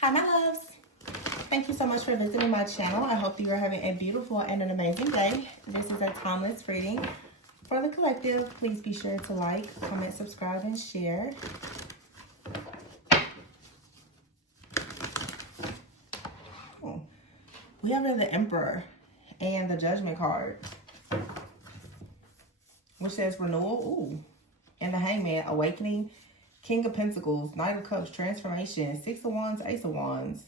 Hi, my loves. Thank you so much for visiting my channel. I hope you are having a beautiful and an amazing day. This is a timeless reading for the collective. Please be sure to like, comment, subscribe, and share. Oh, we have the Emperor and the Judgment card, which says renewal. Ooh. And the Hangman, awakening. King of Pentacles, Knight of Cups, transformation. Six of Wands, Ace of Wands.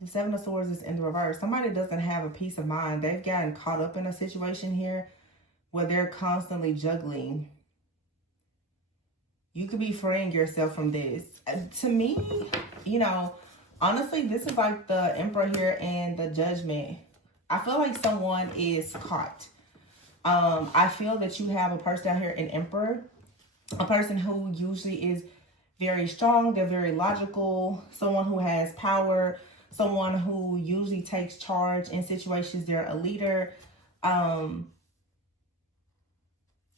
The Seven of Swords is in the reverse. Somebody doesn't have a peace of mind. They've gotten caught up in a situation here where they're constantly juggling. You could be freeing yourself from this. To me, you know, honestly, this is like the Emperor here and the Judgment. I feel like someone is caught. I feel that you have a person out here, an Emperor, a person who usually is very strong. They're very logical, someone who has power, someone who usually takes charge in situations. They're a leader.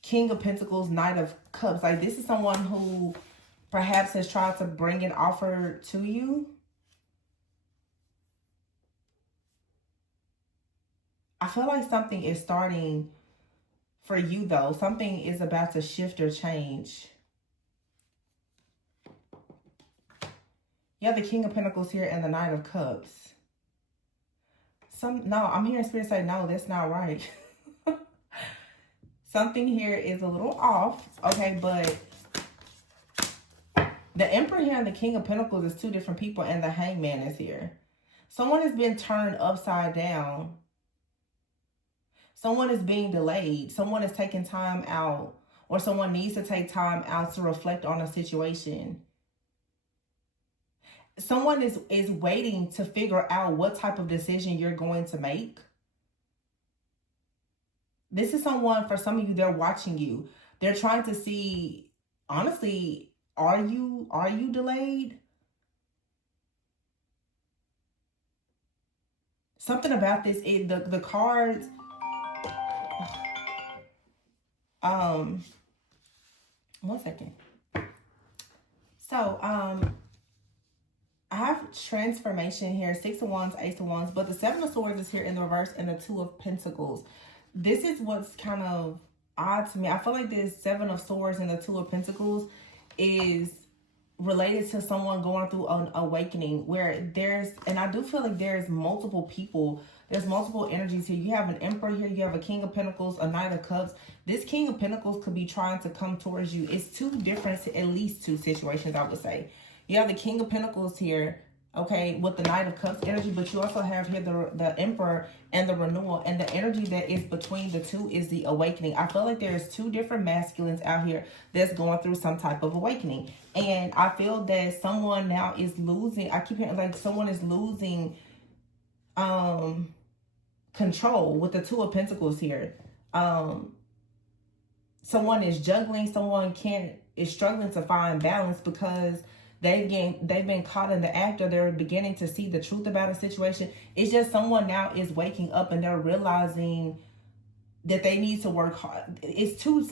King of Pentacles, Knight of Cups. Like, this is someone who perhaps has tried to bring an offer to you. I feel like something is starting for you, though. Something is about to shift or change. You have the King of Pentacles here and the Knight of Cups. No, I'm hearing Spirit say, no, that's not right. Something here is a little off. Okay, but the Emperor here and the King of Pentacles is two different people, and the Hangman is here. Someone has been turned upside down. Someone is being delayed. Someone is taking time out, or someone needs to take time out to reflect on a situation. Someone is waiting to figure out what type of decision you're going to make. This is someone, for some of you, they're watching you. They're trying to see, honestly, are you delayed? Something about this, the cards. One second. So, I have transformation here, Six of Wands, Ace of Wands, but the Seven of Swords is here in the reverse, and the Two of Pentacles. This is what's kind of odd to me. I feel like this Seven of Swords and the Two of Pentacles is related to someone going through an awakening, where and I do feel like there's multiple people. There's multiple energies here. You have an Emperor here. You have a King of Pentacles, a Knight of Cups. This King of Pentacles could be trying to come towards you. It's two different, at least two situations, I would say. You have the King of Pentacles here, okay, with the Knight of Cups energy, but you also have here the Emperor and the renewal, and the energy that is between the two is the awakening. I feel like there's two different masculines out here that's going through some type of awakening, and I feel that someone now is losing. I keep hearing like someone is losing control with the Two of Pentacles here. Someone is juggling. Someone is struggling to find balance because they've been caught in the act, or they're beginning to see the truth about a situation. It's just someone now is waking up and they're realizing that they need to work hard. It's two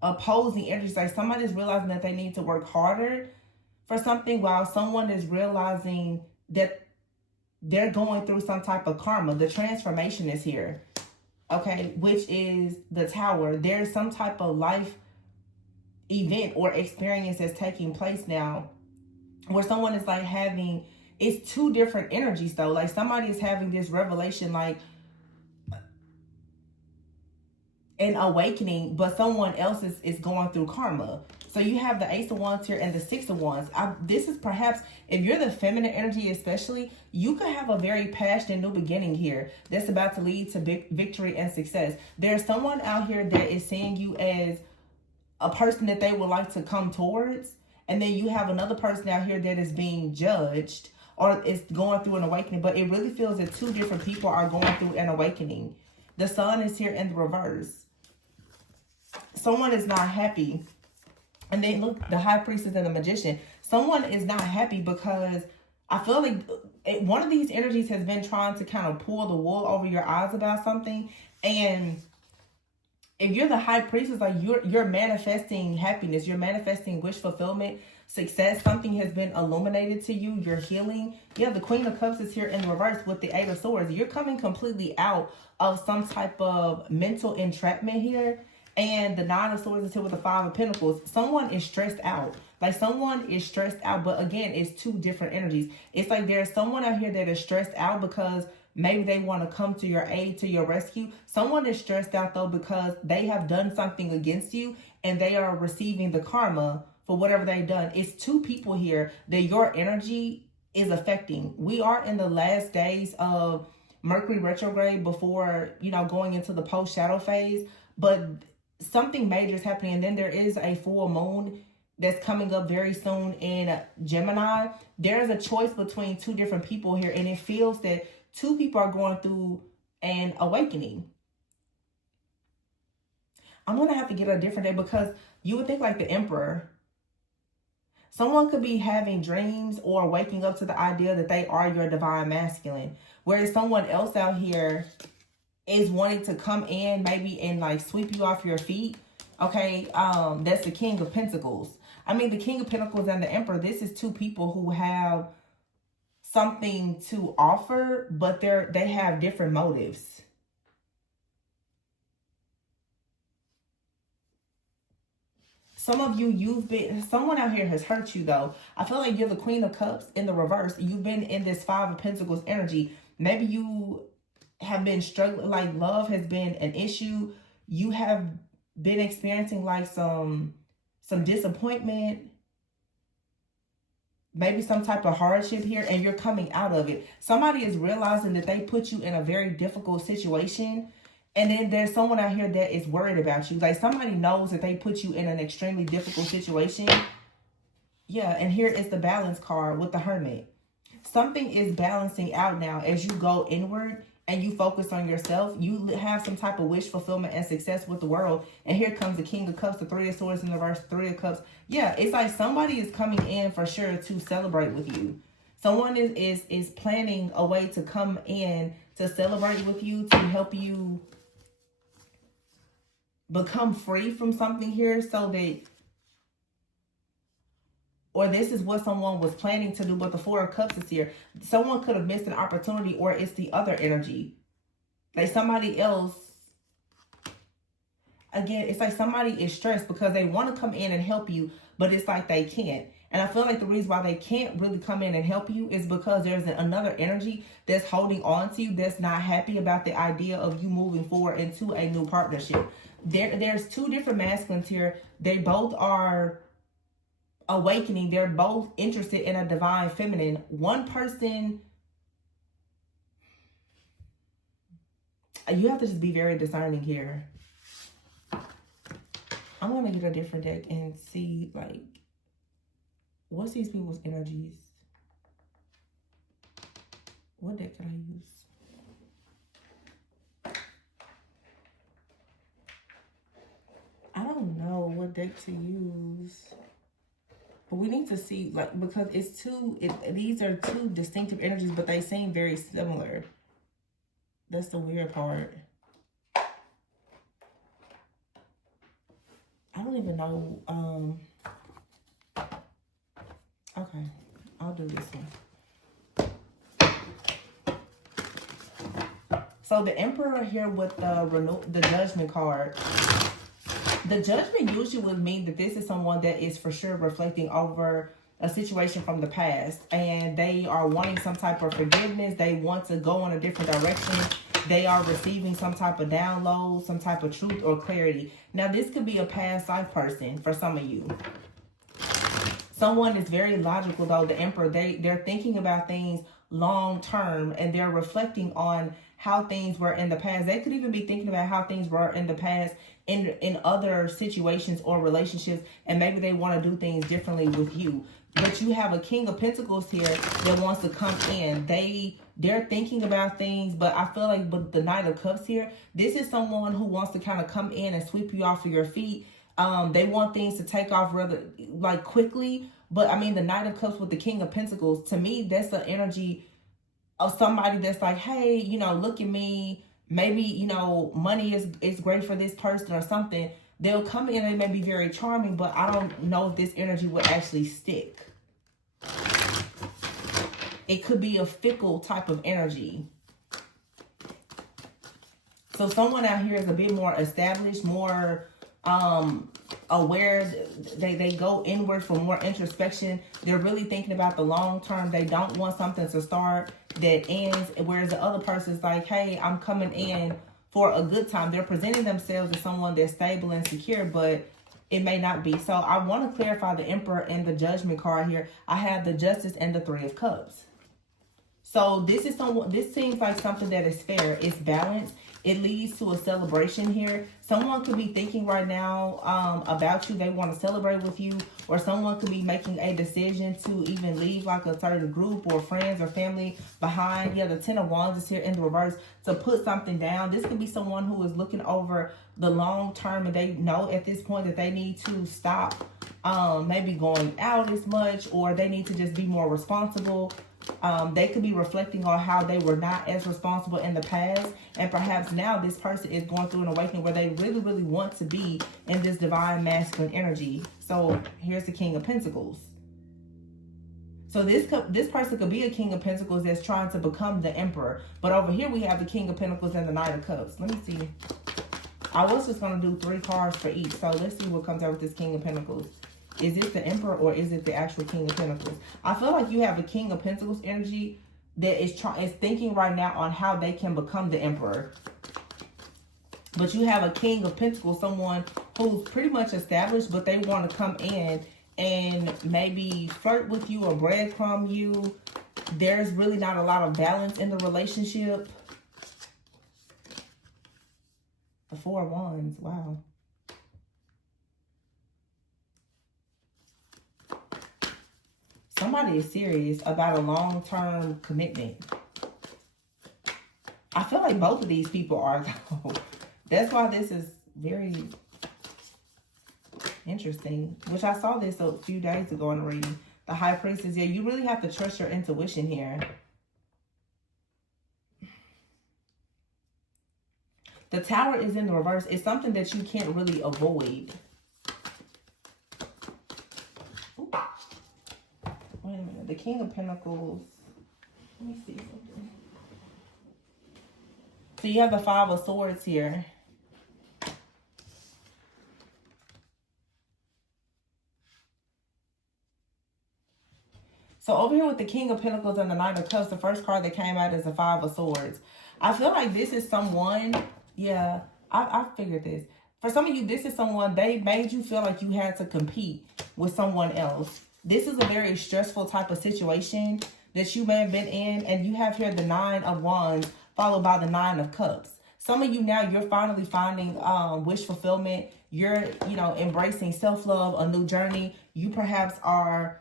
opposing energies. Like, somebody's realizing that they need to work harder for something, while someone is realizing that they're going through some type of karma. The transformation is here, okay, which is the Tower. There's some type of life event or experience that's taking place now, where someone is like having, it's two different energies though. Like, somebody is having this revelation, like an awakening, but someone else is going through karma. So you have the Ace of Wands here and the Six of Wands. This is perhaps, if you're the feminine energy especially, you could have a very passionate new beginning here that's about to lead to victory and success. There's someone out here that is seeing you as a person that they would like to come towards. And then you have another person out here that is being judged or is going through an awakening. But it really feels that two different people are going through an awakening. The Sun is here in the reverse. Someone is not happy. And then look, the High Priestess and the Magician. Someone is not happy because I feel like one of these energies has been trying to kind of pull the wool over your eyes about something. And if you're the high priestess, like you're manifesting happiness, you're manifesting wish fulfillment, success. Something has been illuminated to you. You're healing. Yeah, the Queen of Cups is here in the reverse with the Eight of Swords. You're coming completely out of some type of mental entrapment here. And the Nine of Swords is here with the Five of Pentacles. Someone is stressed out. Like someone is stressed out. But again, it's two different energies. It's like there's someone out here that is stressed out because maybe they want to come to your aid, to your rescue. Someone is stressed out though because they have done something against you and they are receiving the karma for whatever they've done. It's two people here that your energy is affecting. We are in the last days of Mercury retrograde before, you know, going into the post-shadow phase. But something major is happening. And then there is a full moon that's coming up very soon in Gemini. There's a choice between two different people here. And it feels that two people are going through an awakening. I'm going to have to get a different day because you would think like the Emperor. Someone could be having dreams or waking up to the idea that they are your divine masculine. Whereas someone else out here is wanting to come in maybe and like sweep you off your feet. Okay, that's the King of Pentacles. I mean, the King of Pentacles and the Emperor, this is two people who have something to offer, but they have different motives. Some of you, someone out here has hurt you though. I feel like you're the Queen of Cups in the reverse. You've been in this Five of Pentacles energy. Maybe you have been struggling, like love has been an issue. You have been experiencing like some disappointment, maybe some type of hardship here, and you're coming out of it. Somebody is realizing that they put you in a very difficult situation, and then there's someone out here that is worried about you. Like somebody knows that they put you in an extremely difficult situation. Yeah, and here is the Balance card with the Hermit. Something is balancing out now as you go inward and you focus on yourself. You have some type of wish fulfillment and success with the world. And here comes the King of Cups, the Three of Swords in the reverse, Three of Cups. Yeah, it's like somebody is coming in for sure to celebrate with you. Someone is planning a way to come in to celebrate with you, to help you become free from something here, so that, or this is what someone was planning to do, but the Four of Cups is here. Someone could have missed an opportunity, or it's the other energy. Like somebody else, again, it's like somebody is stressed because they want to come in and help you, but it's like they can't. And I feel like the reason why they can't really come in and help you is because there's another energy that's holding on to you, that's not happy about the idea of you moving forward into a new partnership. There's two different masculines here. They both are awakening. They're both interested in a divine feminine. One person, you have to just be very discerning here. I'm going to get a different deck and see, like, what's these people's energies? What deck can I use? I don't know what deck to use. But we need to see, like, because it's these are two distinctive energies, but they seem very similar. That's the weird part. I don't even know. Okay, I'll do this one. So the Emperor here with the Judgment card. The Judgment usually would mean that this is someone that is for sure reflecting over a situation from the past, and they are wanting some type of forgiveness. They want to go in a different direction. They are receiving some type of download, some type of truth or clarity. Now, this could be a past life person for some of you. Someone is very logical, though. The Emperor, they're thinking about things long term, and they're reflecting on how things were in the past. They could even be thinking about how things were in the past in other situations or relationships, and maybe they want to do things differently with you. But you have a King of Pentacles here that wants to come in. They're thinking about things, but I feel like with the Knight of Cups here, this is someone who wants to kind of come in and sweep you off of your feet. They want things to take off rather like quickly. But I mean, the Knight of Cups with the King of Pentacles, to me, that's the energy of somebody that's like, hey, you know, look at me. maybe, you know, money is great for this person or something. They'll come in and they may be very charming, but I don't know if this energy will actually stick. It could be a fickle type of energy. So someone out here is a bit more established, more aware. They go inward for more introspection. They're really thinking about the long term. They don't want something to start that ends, whereas the other person's like, hey, I'm coming in for a good time. They're presenting themselves as someone that's stable and secure, but it may not be. So I want to clarify the Emperor and the Judgment card here. I have the Justice and the Three of Cups. So this seems like something that is fair. It's balanced. It leads to a celebration here. Someone could be thinking right now about you. They want to celebrate with you. Or someone could be making a decision to even leave like a certain group or friends or family behind. Yeah, the Ten of Wands is here in the reverse to put something down. This could be someone who is looking over the long term and they know at this point that they need to stop maybe going out as much, or they need to just be more responsible. They could be reflecting on how they were not as responsible in the past, and perhaps now this person is going through an awakening where they really, really want to be in this divine masculine energy. So here's the King of Pentacles. So this person could be a King of Pentacles that's trying to become the Emperor, but over here we have the King of Pentacles and the Knight of Cups. Let me see. I was just going to do 3 cards for each, so let's see what comes out with this King of Pentacles. Is it the Emperor or is it the actual King of Pentacles? I feel like you have a King of Pentacles energy that is thinking right now on how they can become the Emperor. But you have a King of Pentacles, someone who's pretty much established, but they want to come in and maybe flirt with you or breadcrumb you. There's really not a lot of balance in the relationship. The Four of Wands, wow. Somebody is serious about a long-term commitment. I feel like both of these people are, though. That's why this is very interesting. Which I saw this a few days ago in the reading. The High Priestess. Yeah, you really have to trust your intuition here. The Tower is in the reverse. It's something that you can't really avoid. Wait a minute. The King of Pentacles. Let me see something. So you have the Five of Swords here. So over here with the King of Pentacles and the Knight of Cups, the first card that came out is the Five of Swords. I feel like this is someone, yeah, I figured this. For some of you, this is someone, they made you feel like you had to compete with someone else. This is a very stressful type of situation that you may have been in. And you have here the Nine of Wands followed by the Nine of Cups. Some of you now, you're finally finding wish fulfillment. You're, embracing self-love, a new journey. You perhaps are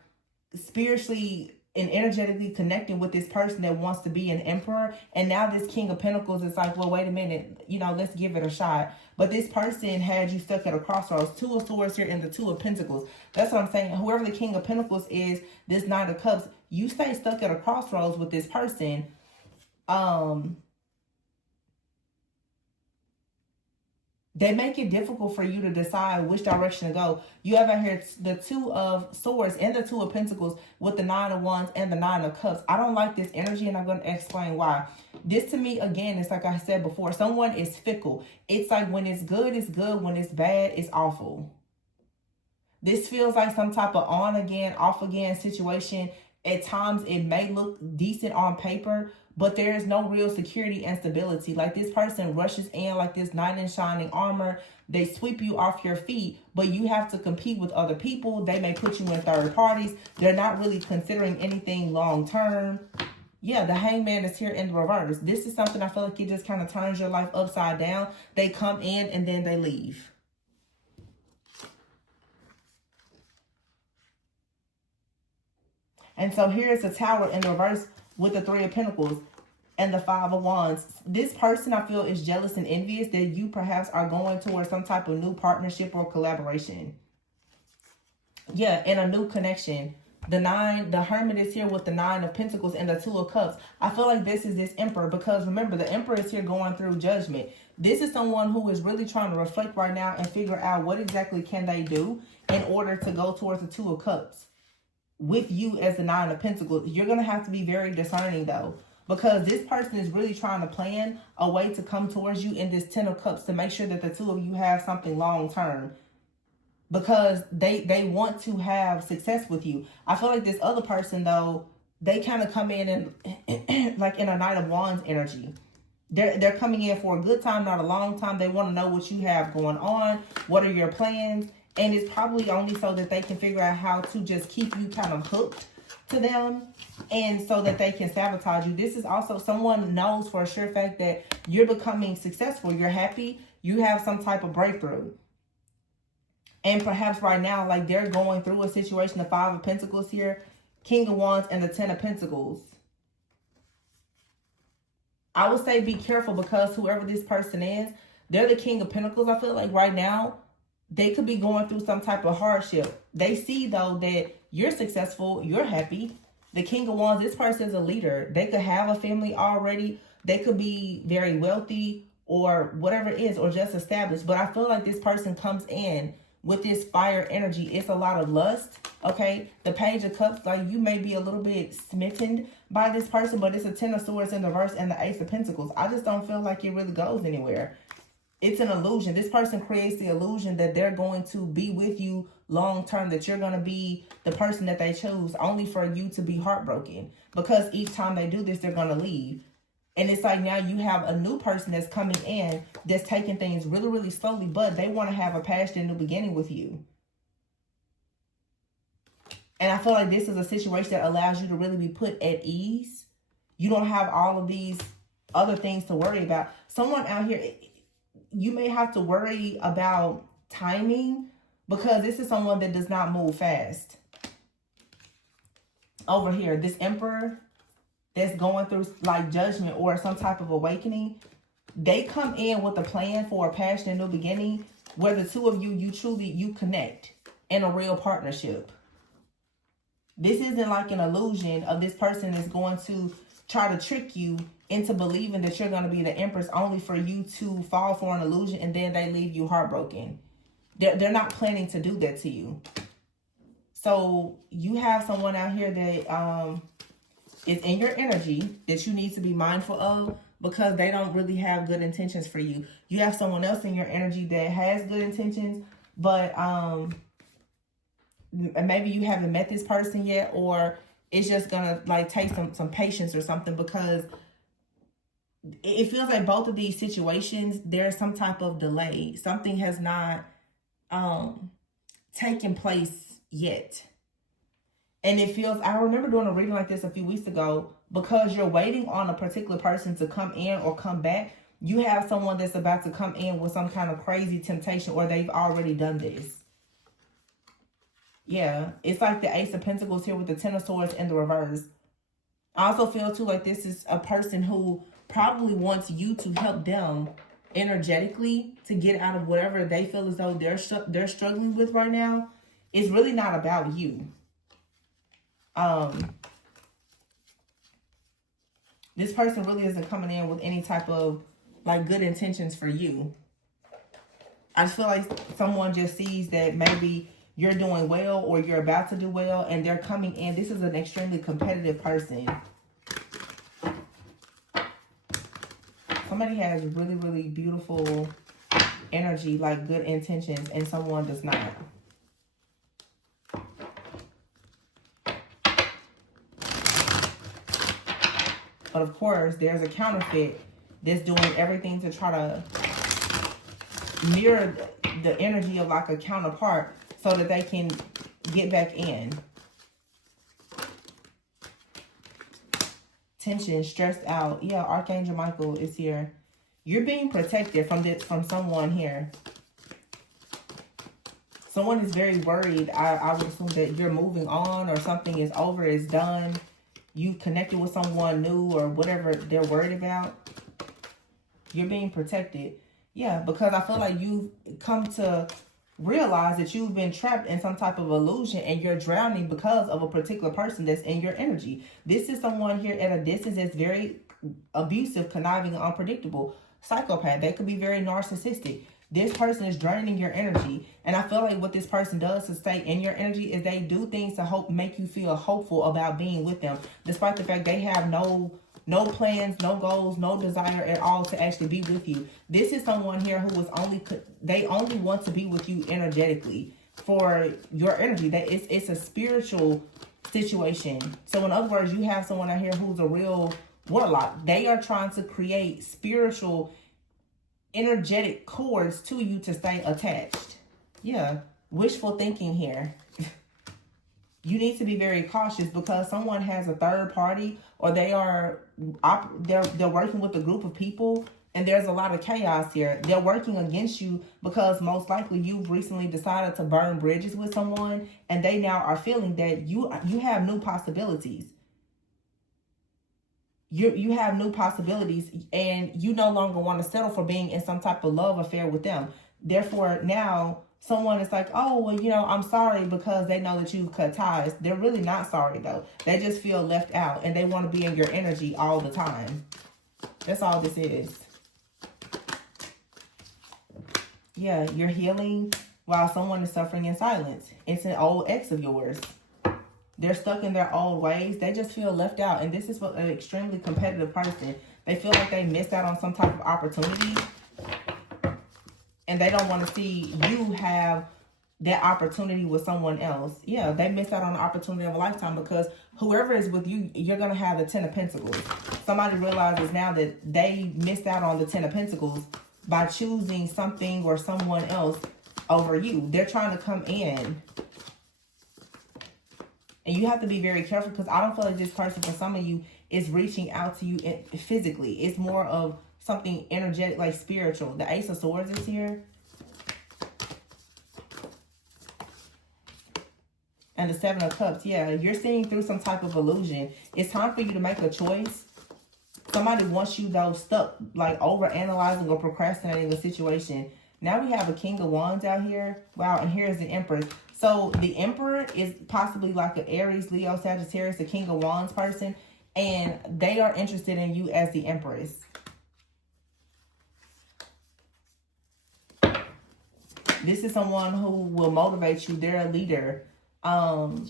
spiritually and energetically connecting with this person that wants to be an Emperor. And now this King of Pentacles is like, well, wait a minute, let's give it a shot. But this person had you stuck at a crossroads. Two of Swords here and the Two of Pentacles. That's what I'm saying. Whoever the King of Pentacles is, this Knight of Cups, you stay stuck at a crossroads with this person. They make it difficult for you to decide which direction to go. You have out here the Two of Swords and the Two of Pentacles with the Nine of Wands and the Nine of Cups. I don't like this energy, and I'm going to explain why. This to me, again, it's like I said before, someone is fickle. It's like when it's good, it's good. When it's bad, it's awful. This feels like some type of on again, off again situation. At times, it may look decent on paper, but there is no real security and stability. Like this person rushes in like this knight in shining armor. They sweep you off your feet, but you have to compete with other people. They may put you in third parties. They're not really considering anything long term. Yeah, the Hangman is here in the reverse. This is something I feel like it just kind of turns your life upside down. They come in and then they leave. And so here's the Tower in the reverse with the Three of Pentacles and the Five of Wands. This person, I feel, is jealous and envious that you perhaps are going towards some type of new partnership or collaboration. Yeah, and a new connection. The Hermit is here with the 9 of Pentacles and the 2 of Cups. I feel like this is this Emperor, because remember, the Emperor is here going through judgment. This is someone who is really trying to reflect right now and figure out what exactly can they do in order to go towards the 2 of Cups. With you as the 9 of Pentacles, you're going to have to be very discerning though, because this person is really trying to plan a way to come towards you in this 10 of Cups to make sure that the 2 of you have something long term. Because they want to have success with you. I feel like this other person, though, they kind of come in and like in a Knight of Wands energy. They're coming in for a good time, not a long time. They want to know what you have going on. What are your plans? And it's probably only so that they can figure out how to just keep you kind of hooked to them, and so that they can sabotage you. This is also someone knows for a sure fact that you're becoming successful. You're happy. You have some type of breakthrough. And perhaps right now, like they're going through a situation, the 5 of Pentacles here, King of Wands, and the 10 of Pentacles. I would say be careful, because whoever this person is, they're the King of Pentacles. I feel like right now, they could be going through some type of hardship. They see, though, that you're successful, you're happy. The King of Wands, this person is a leader. They could have a family already. They could be very wealthy or whatever it is, or just established. But I feel like this person comes in with this fire energy. It's a lot of lust, okay? The Page of Cups, like you may be a little bit smitten by this person, but it's a 10 of Swords in the reverse and the Ace of Pentacles. I just don't feel like it really goes anywhere. It's an illusion. This person creates the illusion that they're going to be with you long term, that you're going to be the person that they choose, only for you to be heartbroken. Because each time they do this, they're going to leave. And it's like now you have a new person that's coming in that's taking things really, really slowly, but they want to have a passionate new beginning with you. And I feel like this is a situation that allows you to really be put at ease. You don't have all of these other things to worry about. Someone out here, you may have to worry about timing, because this is someone that does not move fast. Over here, this Emperor that's going through like judgment or some type of awakening, they come in with a plan for a passionate new beginning where the 2 of you, you connect in a real partnership. This isn't like an illusion of this person is going to try to trick you into believing that you're going to be the Empress, only for you to fall for an illusion and then they leave you heartbroken. They're not planning to do that to you. So you have someone out here that is in your energy that you need to be mindful of, because they don't really have good intentions for you. You have someone else in your energy that has good intentions, but maybe you haven't met this person yet, or it's just gonna like take some patience or something, because it feels like both of these situations, there's some type of delay. Something has not taken place yet. And it feels, I remember doing a reading like this a few weeks ago, because you're waiting on a particular person to come in or come back. You have someone that's about to come in with some kind of crazy temptation, or they've already done this. Yeah, it's like the Ace of Pentacles here with the 10 of Swords in the reverse. I also feel too like this is a person who probably wants you to help them energetically to get out of whatever they feel as though they're struggling with right now. It's really not about you. This person really isn't coming in with any type of like good intentions for you. I just feel like someone just sees that maybe you're doing well or you're about to do well, and they're coming in. This is an extremely competitive person. Somebody has really, really beautiful energy, like good intentions, and someone does not. But of course, there's a counterfeit that's doing everything to try to mirror the energy of like a counterpart so that they can get back in. Tension, stressed out. Yeah, Archangel Michael is here. You're being protected from someone here. Someone is very worried. I would assume that you're moving on, or something is over, is done. You connected with someone new, or whatever they're worried about. You're being protected. Yeah, because I feel like you've come to realize that you've been trapped in some type of illusion and you're drowning because of a particular person that's in your energy. This is someone here at a distance that's very abusive, conniving, and unpredictable. Psychopath. They could be very narcissistic. This person is draining your energy. And I feel like what this person does to stay in your energy is they do things to make you feel hopeful about being with them, despite the fact they have no plans, no goals, no desire at all to actually be with you. This is someone here who is they only want to be with you energetically for your energy. That it's a spiritual situation. So in other words, you have someone out here who's a real warlock. They are trying to create spiritual, energetic cords to you to stay attached. Yeah, wishful thinking here. You need to be very cautious because someone has a third party, or they're working with a group of people, and there's a lot of chaos here. They're working against you because most likely you've recently decided to burn bridges with someone, and they now are feeling that you have new possibilities. You have new possibilities, and you no longer want to settle for being in some type of love affair with them. Therefore, now someone is like, oh, well, I'm sorry, because they know that you've cut ties. They're really not sorry, though. They just feel left out, and they want to be in your energy all the time. That's all this is. Yeah, you're healing while someone is suffering in silence. It's an old ex of yours. They're stuck in their old ways. They just feel left out. And this is for an extremely competitive person. They feel like they missed out on some type of opportunity. And they don't want to see you have that opportunity with someone else. Yeah, they missed out on the opportunity of a lifetime, because whoever is with you, you're going to have the 10 of Pentacles. Somebody realizes now that they missed out on the 10 of Pentacles by choosing something or someone else over you. They're trying to come in. And you have to be very careful, because I don't feel like this person, for some of you, is reaching out to you physically. It's more of something energetic, like spiritual. The Ace of Swords is here. And the Seven of Cups. Yeah, you're seeing through some type of illusion. It's time for you to make a choice. Somebody wants you, though, stuck, like over-analyzing or procrastinating a situation. Now we have a King of Wands out here. Wow, and here's the Empress. So the Emperor is possibly like an Aries, Leo, Sagittarius, the King of Wands person. And they are interested in you as the Empress. This is someone who will motivate you. They're a leader. The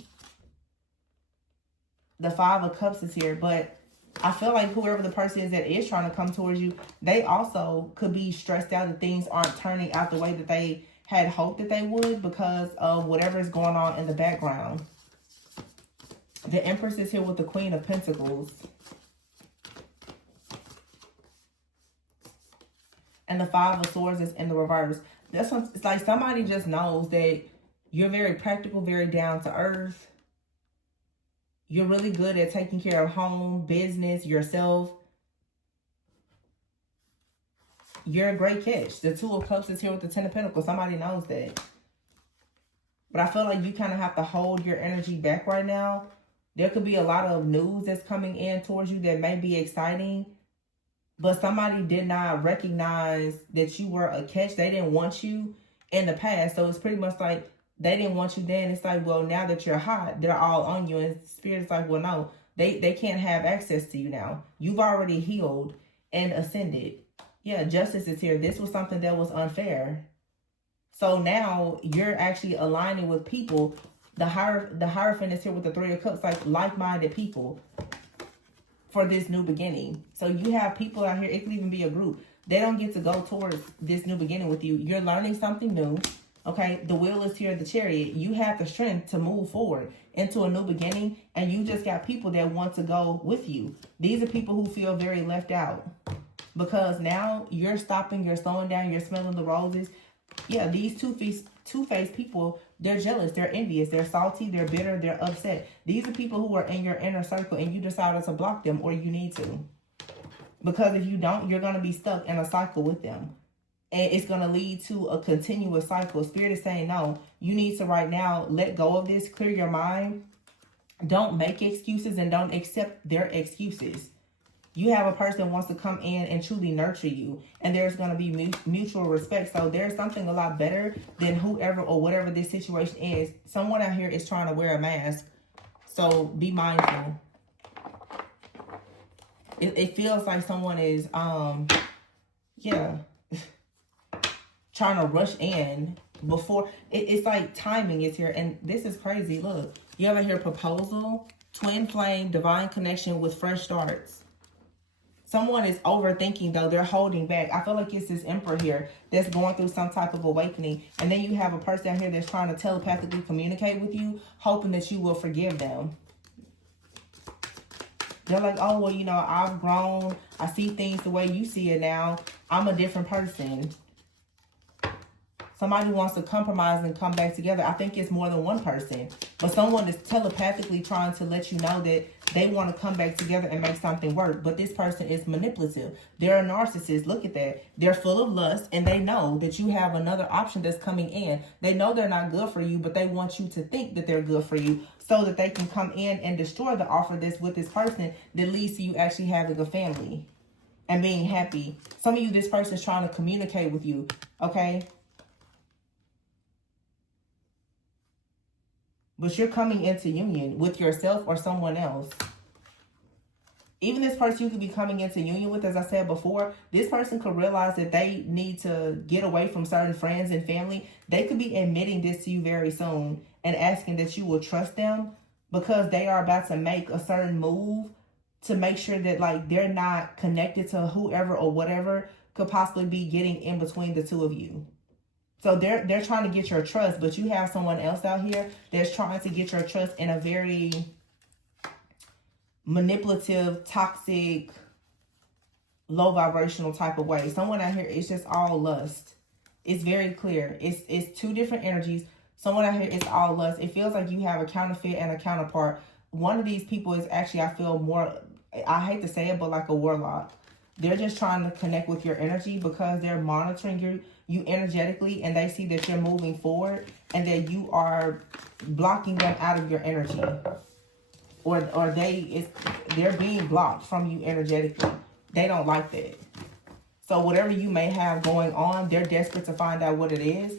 Five of Cups is here. But I feel like whoever the person is that is trying to come towards you, they also could be stressed out that things aren't turning out the way that they had hoped that they would, because of whatever is going on in the background. The Empress is here with the Queen of Pentacles. And the Five of Swords is in the reverse. This one, it's like somebody just knows that you're very practical, very down to earth. You're really good at taking care of home, business, yourself. You're a great catch. The Two of Cups is here with the Ten of Pentacles. Somebody knows that. But I feel like you kind of have to hold your energy back right now. There could be a lot of news that's coming in towards you that may be exciting. But somebody did not recognize that you were a catch. They didn't want you in the past. So it's pretty much like they didn't want you then. It's like, well, now that you're hot, they're all on you. And Spirit's like, well, no, they can't have access to you now. You've already healed and ascended. Yeah, Justice is here. This was something that was unfair. So now you're actually aligning with people. The Hierophant is here with the Three of Cups, like-minded people for this new beginning. So you have people out here, it could even be a group. They don't get to go towards this new beginning with you. You're learning something new. Okay, the Wheel is here, the Chariot. You have the strength to move forward into a new beginning, and you just got people that want to go with you. These are people who feel very left out, because now you're stopping, you're slowing down, you're smelling the roses. Yeah, these two-faced people, they're jealous, they're envious, they're salty, they're bitter, they're upset. These are people who are in your inner circle, and you decided to block them, or you need to. Because if you don't, you're going to be stuck in a cycle with them. And it's going to lead to a continuous cycle. Spirit is saying, no, you need to right now let go of this, clear your mind. Don't make excuses and don't accept their excuses. You have a person that wants to come in and truly nurture you, and there's going to be mutual respect. So there's something a lot better than whoever or whatever this situation is. Someone out here is trying to wear a mask, so be mindful. It feels like someone is yeah, trying to rush in before it's like timing is here. And this is crazy. Look, you have here proposal, twin flame, divine connection with fresh starts. Someone is overthinking, though. They're holding back. I feel like it's this emperor here that's going through some type of awakening. And then you have a person out here that's trying to telepathically communicate with you, hoping that you will forgive them. They're like, oh, well, you know, I've grown. I see things the way you see it now. I'm a different person. Somebody wants to compromise and come back together. I think it's more than one person. But someone is telepathically trying to let you know that they want to come back together and make something work. But this person is manipulative. They're a narcissist. Look at that. They're full of lust. And they know that you have another option that's coming in. They know they're not good for you, but they want you to think that they're good for you so that they can come in and destroy the offer that's with this person that leads to you actually having a family and being happy. Some of you, this person is trying to communicate with you. Okay? But you're coming into union with yourself or someone else. Even this person you could be coming into union with, as I said before, this person could realize that they need to get away from certain friends and family. They could be admitting this to you very soon and asking that you will trust them because they are about to make a certain move to make sure that like they're not connected to whoever or whatever could possibly be getting in between the two of you. So they're trying to get your trust, but you have someone else out here that's trying to get your trust in a very manipulative, toxic, low vibrational type of way. Someone out here is just all lust. It's very clear. It's two different energies. Someone out here is all lust. It feels like you have a counterfeit and a counterpart. One of these people is actually, I feel more, I hate to say it, but like a warlock. They're just trying to connect with your energy because they're monitoring you energetically, and they see that you're moving forward and that you are blocking them out of your energy, or they're being blocked from you energetically. They don't like that. So whatever you may have going on, they're desperate to find out what it is,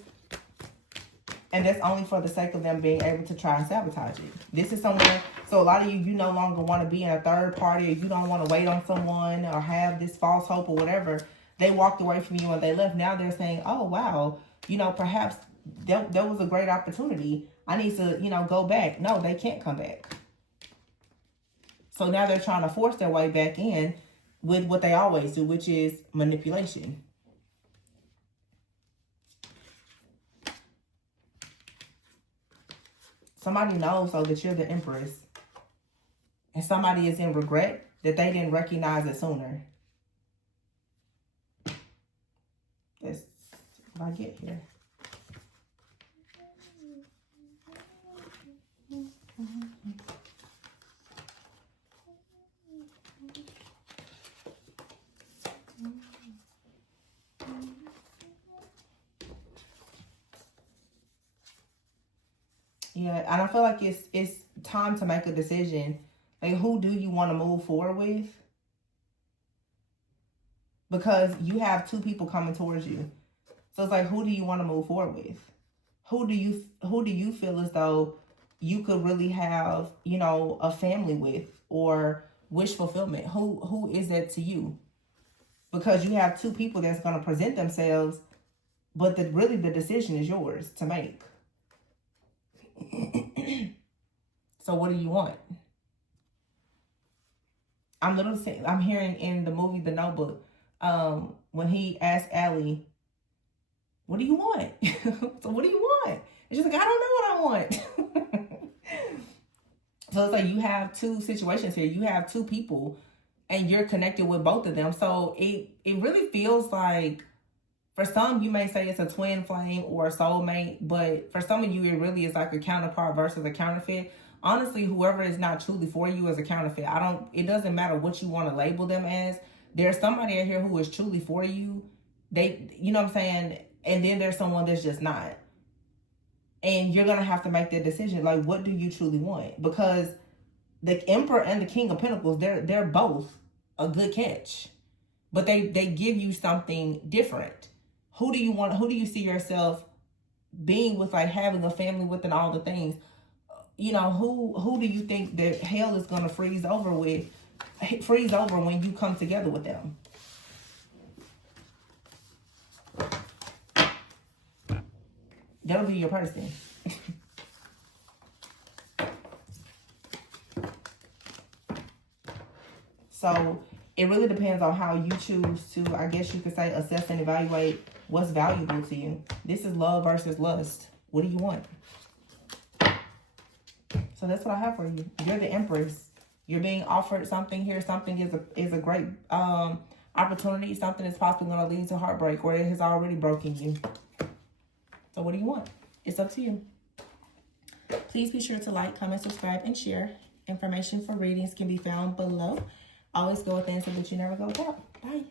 and that's only for the sake of them being able to try and sabotage it. This is someone. So a lot of you no longer want to be in a third party, or you don't want to wait on someone or have this false hope or whatever. They walked away from you and they left. Now they're saying, oh, wow, you know, perhaps that was a great opportunity. I need to, you know, go back. No, they can't come back. So now they're trying to force their way back in with what they always do, which is manipulation. Somebody knows, so that you're the Empress. And somebody is in regret that they didn't recognize it sooner. That's what I get here. Yeah, and I feel like it's time to make a decision. Like, who do you want to move forward with? Because you have two people coming towards you. So it's like, who do you want to move forward with? Who do you feel as though you could really have, you know, a family with, or wish fulfillment? Who is that to you? Because you have two people that's going to present themselves, but really the decision is yours to make. So what do you want? I'm hearing in the movie The Notebook, when he asked Allie, what do you want? So what do you want? And she's like, I don't know what I want. So it's like you have two situations here. You have two people and you're connected with both of them. So it really feels like, for some, you may say it's a twin flame or a soulmate, but for some of you, it really is like a counterpart versus a counterfeit. Honestly, whoever is not truly for you is a counterfeit. It doesn't matter what you want to label them as. There's somebody out here who is truly for you. You know what I'm saying? And then there's someone that's just not. And you're going to have to make that decision. Like, what do you truly want? Because the Emperor and the King of Pentacles, they're both a good catch. But they give you something different. Who do you see yourself being with, like having a family with and all the things? You know, who do you think that hell is gonna freeze over when you come together with them? That'll be your person. So it really depends on how you choose to, I guess you could say, assess and evaluate what's valuable to you. This is love versus lust. What do you want? So that's what I have for you. You're the Empress. You're being offered something here. Something is a great opportunity. Something is possibly going to lead to heartbreak, or it has already broken you. So what do you want? It's up to you. Please be sure to like, comment, subscribe, and share. Information for readings can be found below. Always go with the answer, but you never go without. Bye.